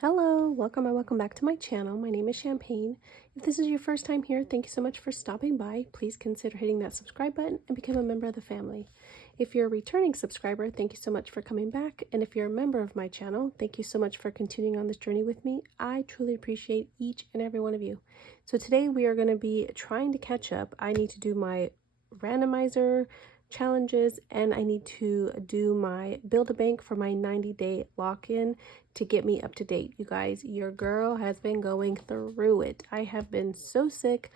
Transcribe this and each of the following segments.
Hello, welcome and welcome back to my channel. My name is Champagne. If this is your first time here, thank you so much for stopping by. Please consider hitting that subscribe button and become a member of the family. If you're a returning subscriber, thank you so much for coming back. And if you're a member of my channel, thank you so much for continuing on this journey with me. I truly appreciate each and every one of you. So today we are going to be trying to catch up. I need to do my randomizer challenges and I need to do my build a bank for my 90-day lock-in to get me up to date. You guys, your girl has been going through it. I have been so sick.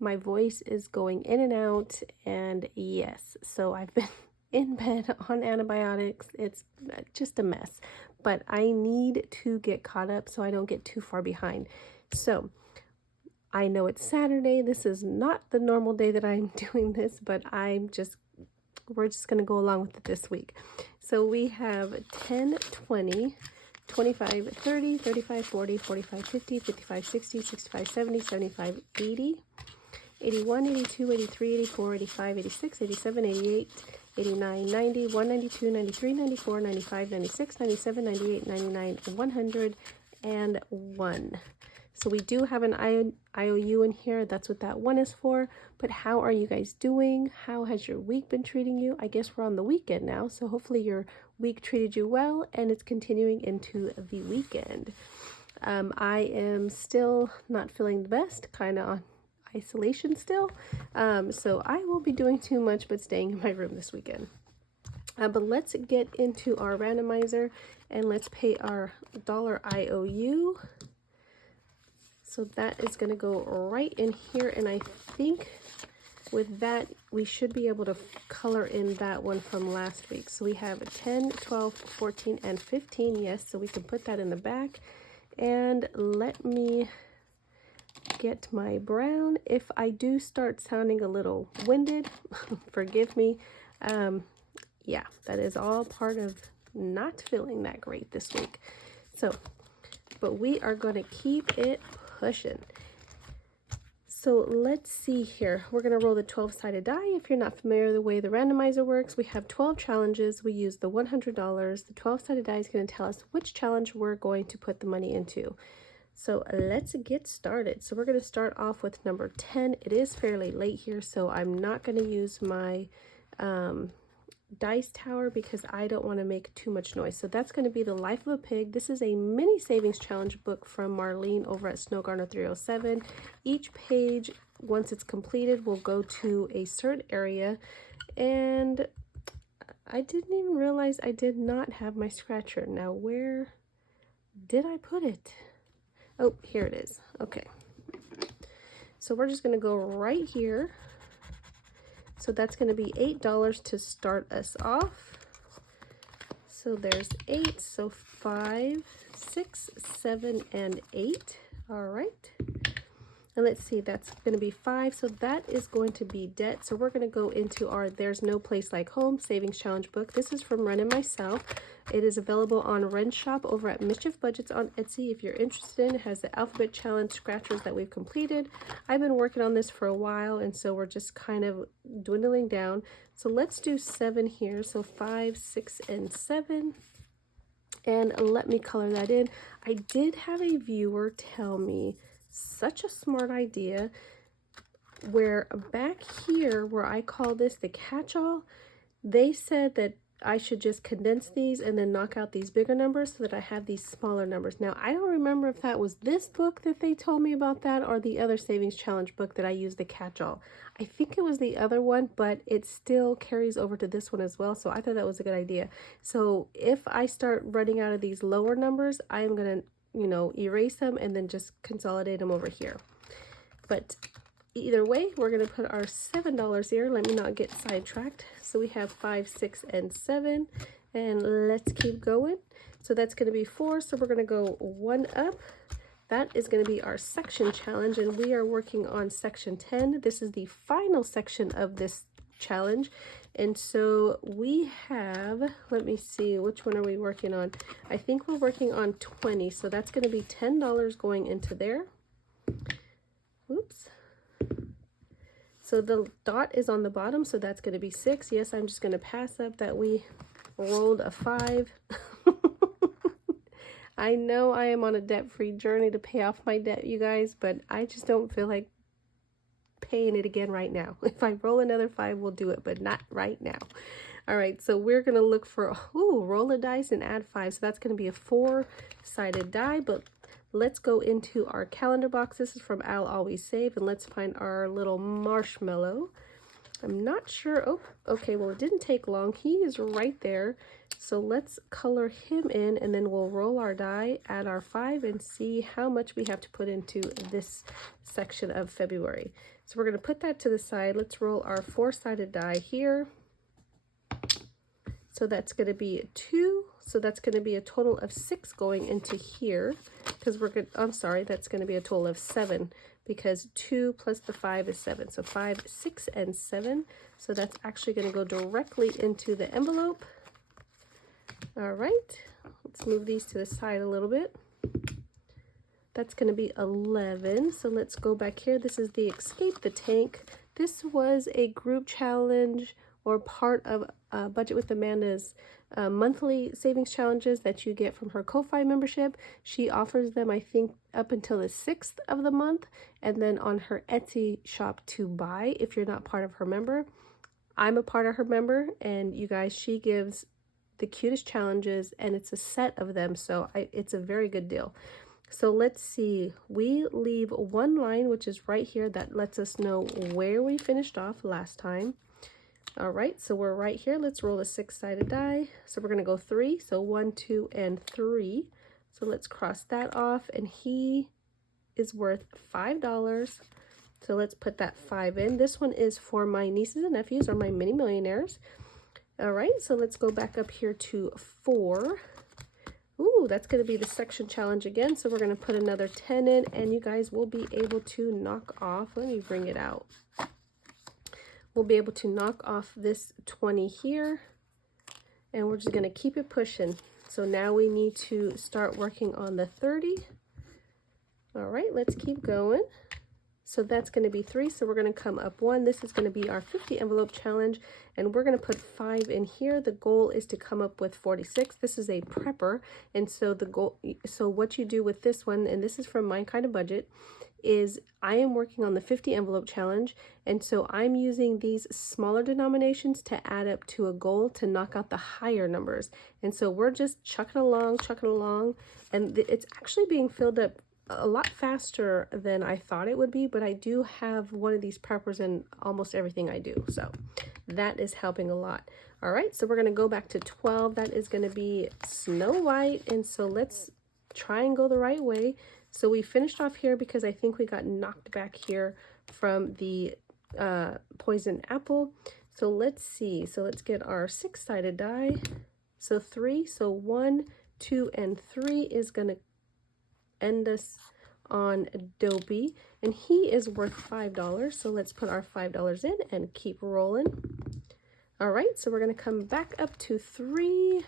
My voice is going in and out, and yes, so I've been in bed on antibiotics. It's just a mess, but I need to get caught up so I don't get too far behind. So I know it's Saturday. This is not the normal day that I'm doing this, but we're just going to go along with it this week. So we have 10, 20, 25, 30, 35, 40, 45, 50, 55, 60, 65, 70, 75, 80, 81, 82, 83, 84, 85, 86, 87, 88, 89, 90, 192, 93, 94, 95, 96, 97, 98, 99, 100, and 1. So we do have an IOU in here. That's what that 1 is for. But how are you guys doing? How has your week been treating you? I guess we're on the weekend now, so hopefully your week treated you well and it's continuing into the weekend. I am still not feeling the best, kind of on isolation still. So I won't be doing too much but staying in my room this weekend. But let's get into our randomizer and let's pay our dollar IOU. So that is going to go right in here, and I think with that we should be able to color in that one from last week. So we have 10, 12, 14, and 15. Yes, so we can put that in the back. And let me get my brown. If I do start sounding a little winded, forgive me. Yeah, that is all part of not feeling that great this week. So, but we are going to keep it pushing. So let's see here. We're going to roll the 12-sided die. If you're not familiar with the way the randomizer works, we have 12 challenges. We use the $100. The 12-sided die is going to tell us which challenge we're going to put the money into. So let's get started. So we're going to start off with number 10. It is fairly late here, so I'm not going to use my dice tower because I don't want to make too much noise. So that's going to be The Life of a Pig. This is a mini savings challenge book from Marlene over at Snowgarner 307. Each page, once it's completed, will go to a certain area, and I didn't even realize I did not have my scratcher. Now where did I put it? Oh, here it is. Okay, so we're just going to go right here. So that's going to be $8 to start us off. So there's 8. So 5, 6, 7, and 8. All right. And let's see, that's going to be 5. So that is going to be debt. So we're going to go into our There's No Place Like Home Savings Challenge book. This is from Wren and myself. It is available on Wren Shop over at Mischief Budgets on Etsy. If you're interested, it has the alphabet challenge scratchers that we've completed. I've been working on this for a while, and so we're just kind of dwindling down. So let's do 7 here. So 5, 6, and 7. And let me color that in. I did have a viewer tell me such a smart idea where back here where I call this the catch-all, they said that I should just condense these and then knock out these bigger numbers so that I have these smaller numbers. Now, I don't remember if that was this book that they told me about that or the other savings challenge book that I used the catch-all. I think it was the other one, but it still carries over to this one as well. So I thought that was a good idea. So if I start running out of these lower numbers, I'm going to, erase them and then just consolidate them over here. But either way, we're going to put our $7 here. Let me not get sidetracked. So we have 5, 6, and 7. And let's keep going. So that's going to be 4. So we're going to go 1 up. That is going to be our section challenge. And we are working on section 10. This is the final section of this challenge. And so we have, let me see, which one are we working on? I think we're working on 20. So that's going to be $10 going into there. Oops. So the dot is on the bottom, so that's going to be 6. Yes, I'm just going to pass up that we rolled a 5. I know I am on a debt-free journey to pay off my debt, you guys, but I just don't feel like paying it again right now. If I roll another 5, we'll do it, but not right now. All right, so we're gonna look for, roll a dice and add 5. So that's gonna be a 4-sided die, but let's go into our calendar box. This is from I'll Always Save, and let's find our little marshmallow. I'm not sure. Oh, okay, well, it didn't take long. He is right there. So let's color him in, and then we'll roll our die, add our 5, and see how much we have to put into this section of February. So we're going to put that to the side. Let's roll our 4-sided die here. So that's going to be 2. So that's going to be a total of 6 going into here, because we're good. I'm sorry, that's going to be a total of 7, because 2 plus the 5 is 7. So 5, 6, and 7. So that's actually going to go directly into the envelope. All right, let's move these to the side a little bit. That's going to be 11. So let's go back here. This is the Escape the Tank. This was a group challenge or part of Budget with Amanda's monthly savings challenges that you get from her Ko-Fi membership. She offers them, I think, up until the 6th of the month, and then on her Etsy shop to buy if you're not part of her member. I'm a part of her member, and you guys, she gives the cutest challenges, and it's a set of them, so it's a very good deal. So let's see, we leave one line, which is right here, that lets us know where we finished off last time. All right, so we're right here. Let's roll a 6-sided die. So we're going to go 3. So 1, 2, and 3. So let's cross that off. And he is worth $5. So let's put that 5 in. This one is for my nieces and nephews, or my mini millionaires. All right, so let's go back up here to 4. Ooh, that's going to be the section challenge again. So we're going to put another 10 in, and you guys will be able to knock off. Let me bring it out. We'll be able to knock off this 20 here, and we're just going to keep it pushing. So now we need to start working on the 30. All right, let's keep going. So that's going to be 3. So we're going to come up 1. This is going to be our 50 envelope challenge, and we're going to put 5 in here. The goal is to come up with 46. This is a prepper, and so the goal, so what you do with this one, and this is from My Kind of Budget, is I am working on the 50 envelope challenge, and so I'm using these smaller denominations to add up to a goal to knock out the higher numbers. And so we're just chucking along, and it's actually being filled up a lot faster than I thought it would be, but I do have one of these preppers in almost everything I do, so that is helping a lot. All right, so we're going to go back to 12. That is going to be Snow White, and so let's try and go the right way. So we finished off here because I think we got knocked back here from the poison apple. So let's see. So let's get our 6-sided die. So 3. So 1, 2, and 3 is going to end us on Dopey. And he is worth $5. So let's put our $5 in and keep rolling. All right. So we're going to come back up to 3.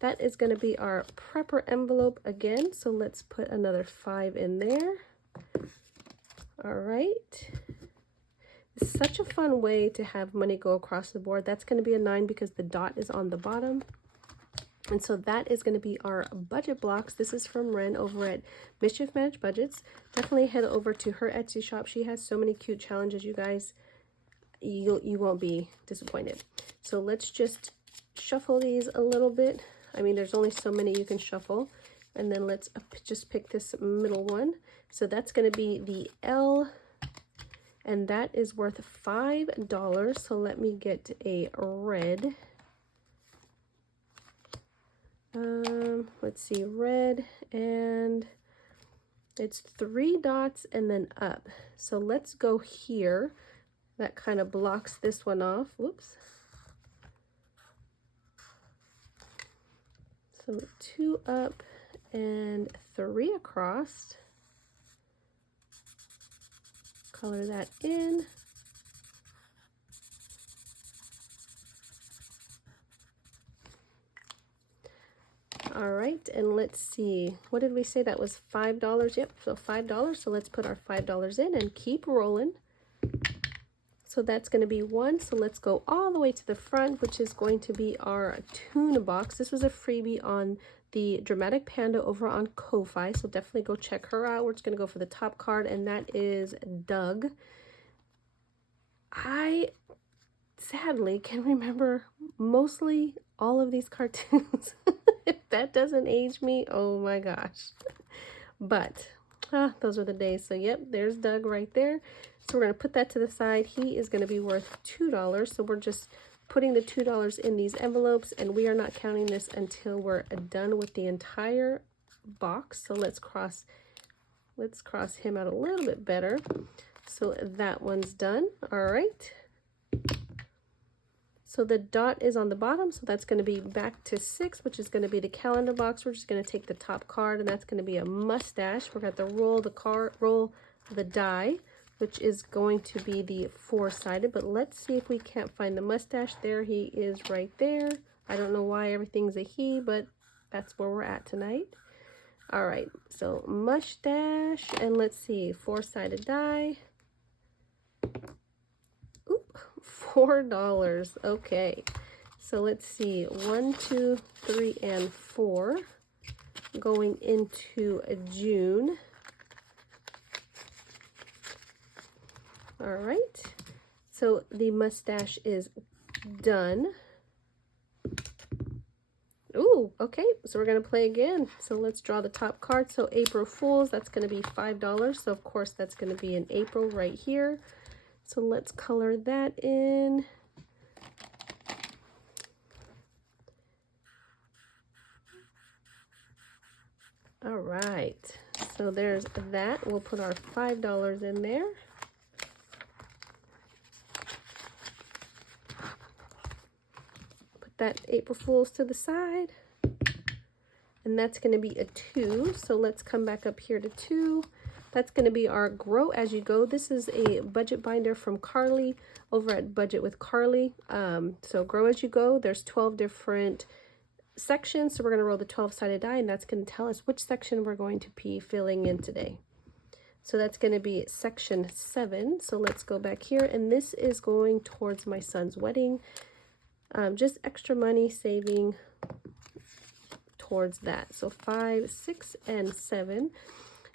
That is going to be our prepper envelope again. So let's put another 5 in there. All right. It's such a fun way to have money go across the board. That's going to be a 9 because the dot is on the bottom. And so that is going to be our budget blocks. This is from Wren over at Mischief Managed Budgets. Definitely head over to her Etsy shop. She has so many cute challenges, you guys. You won't be disappointed. So let's just shuffle these a little bit. I mean, there's only so many you can shuffle. And then let's just pick this middle one. So that's going to be the L, and that is worth $5. So let me get a red. Let's see, red, and it's 3 dots and then up. So let's go here. That kind of blocks this one off. Whoops. So 2 up and 3 across. Color that in. All right, and let's see. What did we say? That was $5. Yep, so $5. So let's put our $5 in and keep rolling. So that's going to be 1. So let's go all the way to the front, which is going to be our tuna box. This was a freebie on the Dramatic Panda over on Ko-Fi, so definitely go check her out. We're just going to go for the top card, and that is Doug. I sadly can remember mostly all of these cartoons. If that doesn't age me, oh my gosh. But those are the days. So yep, there's Doug right there. So we're going to put that to the side. He is going to be worth $2. So we're just putting the $2 in these envelopes, and we are not counting this until we're done with the entire box. So let's cross him out a little bit better. So that one's done. All right. So the dot is on the bottom, so that's going to be back to 6, which is going to be the calendar box. We're just going to take the top card, and that's going to be a mustache. We're going to have to roll the die, which is going to be the 4-sided. But let's see if we can't find the mustache. There he is right there. I don't know why everything's a he, but that's where we're at tonight. All right, so mustache, and let's see, 4-sided die. Oop, $4. Okay, so let's see, 1, 2, 3, and 4 going into June. All right, so the mustache is done. Ooh, okay, so we're going to play again. So let's draw the top card. So April Fools, that's going to be $5. So of course that's going to be in April right here. So let's color that in. All right, so there's that. We'll put our $5 in there. Put that April Fool's to the side. And that's going to be a 2. So let's come back up here to 2. That's going to be our Grow As You Go. This is a budget binder from Carly over at Budget with Carly. So Grow As You Go, there's 12 different sections. So we're going to roll the 12-sided die, and that's going to tell us which section we're going to be filling in today. So that's going to be section 7. So let's go back here, and this is going towards my son's wedding. Just extra money saving towards that. So 5, 6, and 7.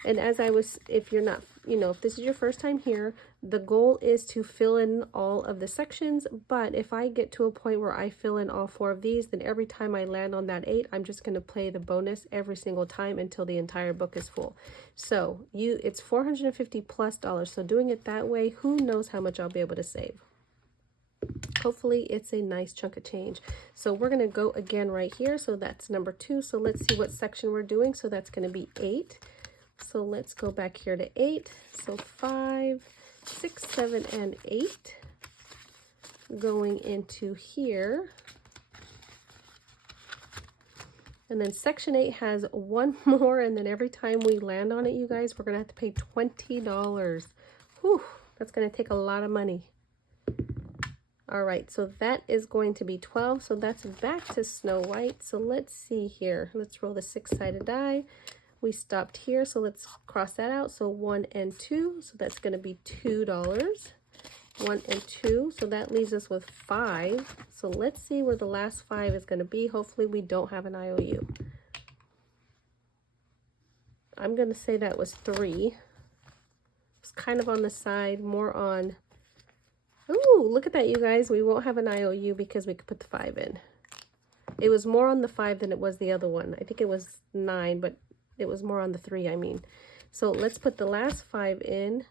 And as I was, if you're not, if this is your first time here, the goal is to fill in all of the sections. But if I get to a point where I fill in all 4 of these, then every time I land on that 8, I'm just going to play the bonus every single time until the entire book is full. So it's $450+. So doing it that way, who knows how much I'll be able to save. Hopefully it's a nice chunk of change. So we're going to go again right here. So that's number 2. So let's see what section we're doing. So that's going to be 8. So let's go back here to 8. So 5, 6, 7, and 8 going into here. And then section 8 has 1 more, and then every time we land on it, you guys, we're going to have to pay $20. Whew, that's going to take a lot of money. All right, so that is going to be 12. So that's back to Snow White. So let's see here. Let's roll the 6-sided die. We stopped here, so let's cross that out. So 1 and 2, so that's going to be $2. 1 and 2, so that leaves us with 5. So let's see where the last 5 is going to be. Hopefully we don't have an IOU. I'm going to say that was 3. It's kind of on the side, more on... Ooh, look at that, you guys. We won't have an IOU because we could put the 5 in. It was more on the 5 than it was the other one. I think it was 9, but it was more on the 3, I mean. So let's put the last 5 in,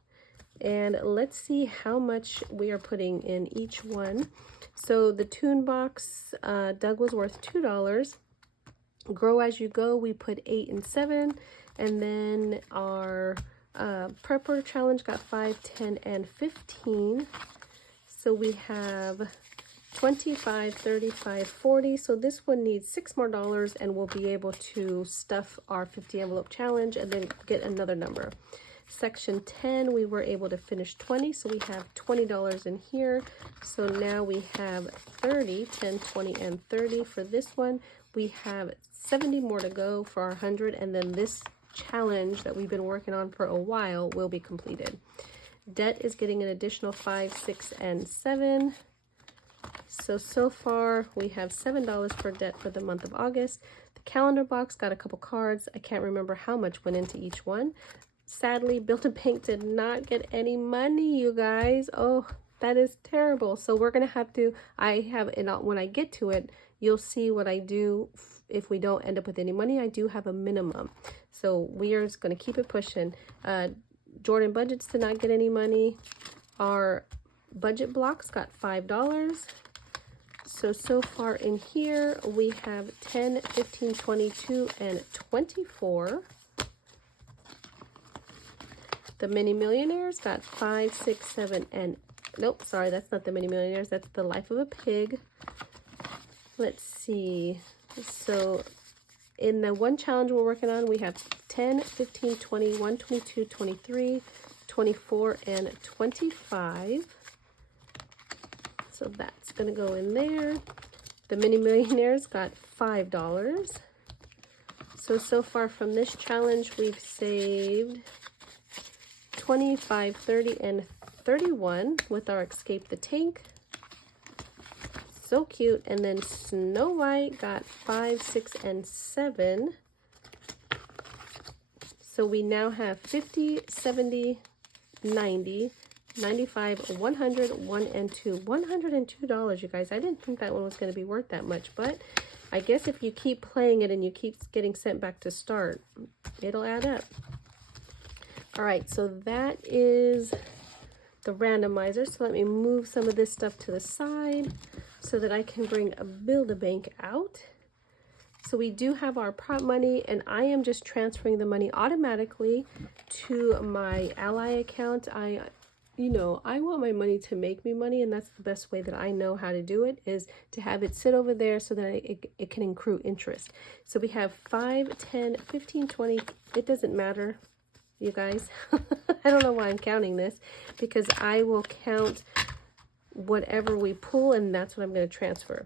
and let's see how much we are putting in each one. So the Toon Box, Doug was worth $2. Grow As You Go, we put 8 and 7. And then our Prepper Challenge got 5, 10, and 15. So we have 25, 35, 40. So this one needs $6 more, and we'll be able to stuff our 50 envelope challenge and then get another number. Section 10, we were able to finish 20, so we have $20 in here. So now we have 30, 10, 20, and 30 for this one. We have 70 more to go for our 100, and then this challenge that we've been working on for a while will be completed. Debt is getting an additional 5, 6, and 7. So far we have $7 for debt for the month of August. The calendar box got a couple cards. I can't remember how much went into each one. Sadly, Build-A-Bank did not get any money, you guys. Oh, that is terrible. So we're gonna have to, when I get to it, you'll see what I do if we don't end up with any money. I do have a minimum. So we are just gonna keep it pushing. Jordan Budgets did not get any money. Our budget blocks got $5. So far in here, we have 10, 15, 22, and 24. The Mini Millionaires got 5, 6, 7, and nope, sorry, that's not the Mini Millionaires. That's the Life of a Pig. Let's see. So in the one challenge we're working on, we have 10, 15, 21, 22, 23, 24, and 25. So that's going to go in there. The Mini Millionaires got $5. So far from this challenge, we've saved 25, 30, and 31 with our Escape the Tank. So cute. And then Snow White got 5, 6, and 7. So we now have 50, 70, 90, 95, 100, 1, and 2. $102, you guys. I didn't think that one was going to be worth that much, but I guess if you keep playing it and you keep getting sent back to start, it'll add up. All right, so that is the randomizer. So let me move some of this stuff to the side so that I can bring a Build-A-Bank out. So we do have our prop money, and I am just transferring the money automatically to my Ally account. I want my money to make me money, and that's the best way that I know how to do it, is to have it sit over there so that it can accrue interest. So we have 5, 10, 15, 20. It doesn't matter, you guys. I don't know why I'm counting this, because I will count whatever we pull, and that's what I'm going to transfer.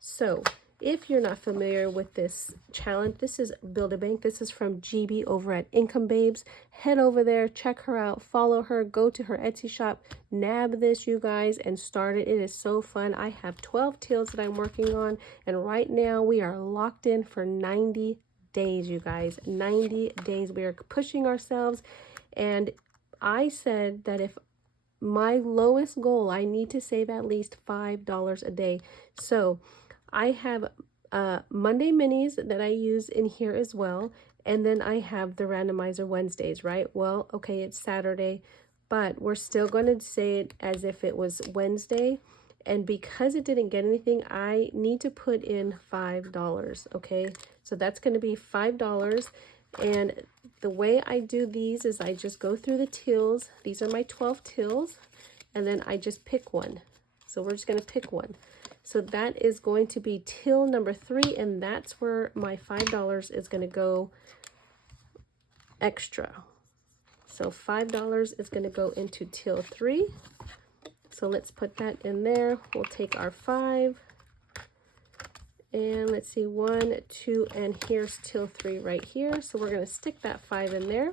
So if you're not familiar with this challenge, this is Build-A-Bank. This is from GB over at Income Babes. Head over there, check her out, follow her, go to her Etsy shop, nab this, you guys, and start it. It is so fun. I have 12 tills that I'm working on, and right now we are locked in for 90 days, you guys. 90 days. We are pushing ourselves, and I said that if my lowest goal, I need to save at least $5 a day. So I have Monday minis that I use in here as well. And then I have the randomizer Wednesdays, right? Well, okay, it's Saturday, but we're still going to say it as if it was Wednesday. And because it didn't get anything, I need to put in $5, okay? So that's going to be $5. And the way I do these is I just go through the tills. These are my 12 tills. And then I just pick one. So we're just going to pick one. So that is going to be till number 3, and that's where my $5 is going to go extra. So $5 is going to go into till 3. So let's put that in there. We'll take our 5. And let's see, 1, 2, and here's till 3 right here. So we're going to stick that 5 in there.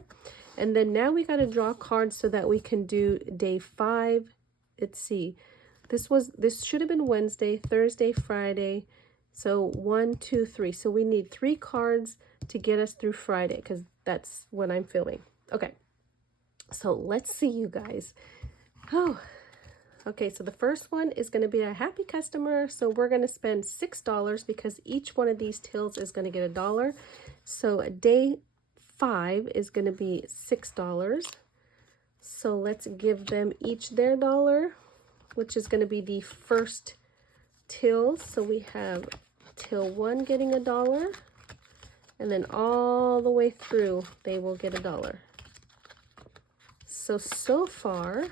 And then now we got to draw cards so that we can do day 5. Let's see. This should have been Wednesday, Thursday, Friday. So 1, 2, 3. So we need 3 cards to get us through Friday, because that's when I'm filming. Okay. So let's see, you guys. Oh, okay. So the first one is going to be a happy customer. So we're going to spend $6 because each one of these tills is going to get $1. So day 5 is going to be $6. So let's give them each their $1, which is going to be the first till. So we have till 1 getting $1, and then all the way through they will get $1. So far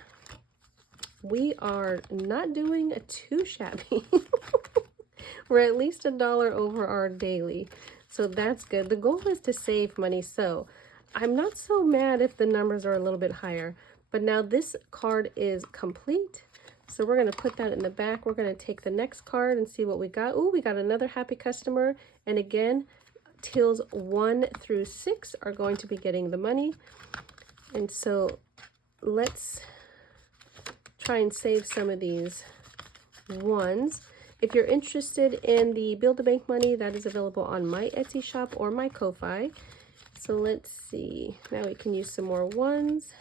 we are not doing too shabby. We're at least $1 over our daily, so that's good. The goal is to save money, so I'm not so mad if the numbers are a little bit higher. But now this card is complete. So we're going to put that in the back. We're going to take the next card and see what we got. Oh, we got another happy customer. And again, tills 1 through 6 are going to be getting the money. And so let's try and save some of these ones. If you're interested in the Build-A-Bank money, that is available on my Etsy shop or my Ko-Fi. So let's see. Now we can use some more ones.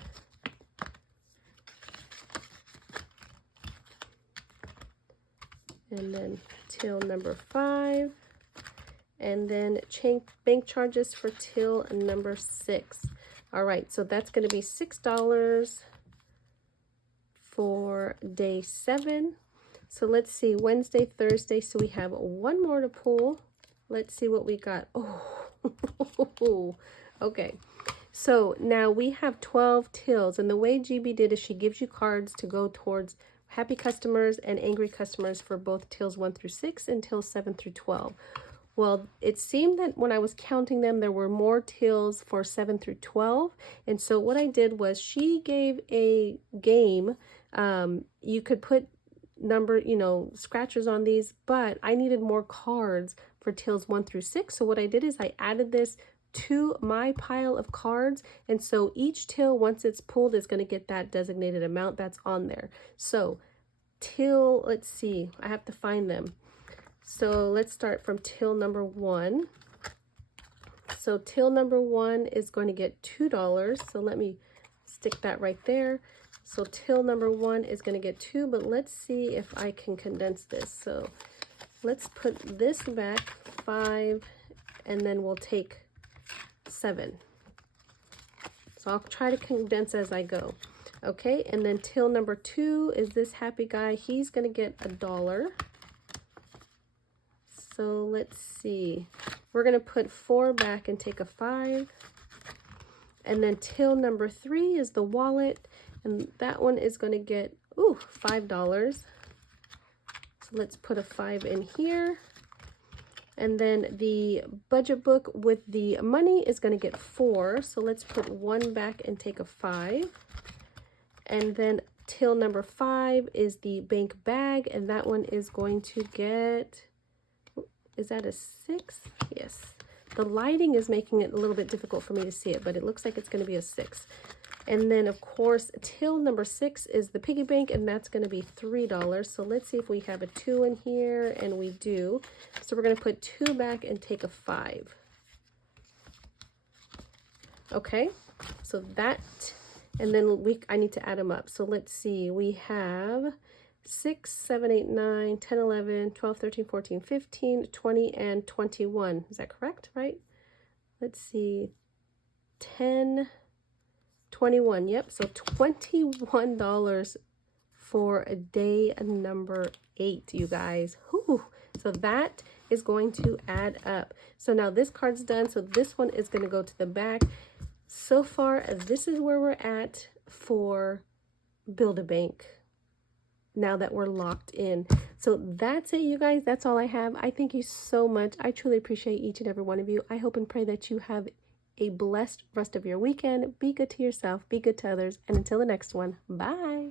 And then till number 5. And then bank charges for till number 6. All right, so that's going to be $6 for day 7. So let's see, Wednesday, Thursday, so we have one more to pull. Let's see what we got. Oh, okay. So now we have 12 tills, and the way GB did is she gives you cards to go towards happy customers and angry customers for both tills 1 through 6 and tills 7 through 12. Well, it seemed that when I was counting them, there were more tills for 7 through 12. And so what I did was she gave a game. You could put scratchers on these, but I needed more cards for tills 1 through 6. So what I did is I added this to my pile of cards. And so each till, once it's pulled, is going to get that designated amount that's on there. So till, let's see, I have to find them. So let's start from till number 1. So till number 1 is going to get $2. So let me stick that right there. So till number 1 is going to get 2, but let's see if I can condense this. So let's put this back 5, and then we'll take 7. So I'll try to condense as I go. Okay, and then till number 2 is this happy guy. He's going to get $1. So let's see. We're going to put 4 back and take a 5. And then till number 3 is the wallet. And that one is going to get, $5. So let's put a 5 in here. And then the budget book with the money is going to get 4. So let's put 1 back and take a 5. And then till number 5 is the bank bag. And that one is going to get, is that a 6? Yes. The lighting is making it a little bit difficult for me to see it, but it looks like it's going to be a 6. And then, of course, till number 6 is the piggy bank, and that's going to be $3. So let's see if we have a 2 in here, and we do. So we're going to put 2 back and take a 5. Okay, so that, and then I need to add them up. So let's see, we have 6, 7, 8, 9, 10, 11, 12, 13, 14, 15, 20, and 21. Is that correct, right? Let's see, 10... 21, yep, so $21 for day number 8, you guys. Whew. So that is going to add up. So now this card's done, so this one is going to go to the back. So far, this is where we're at for Build-A-Bank, now that we're locked in. So that's it, you guys. That's all I have. I thank you so much. I truly appreciate each and every one of you. I hope and pray that you have a blessed rest of your weekend. Be good to yourself, be good to others, and until the next one, bye.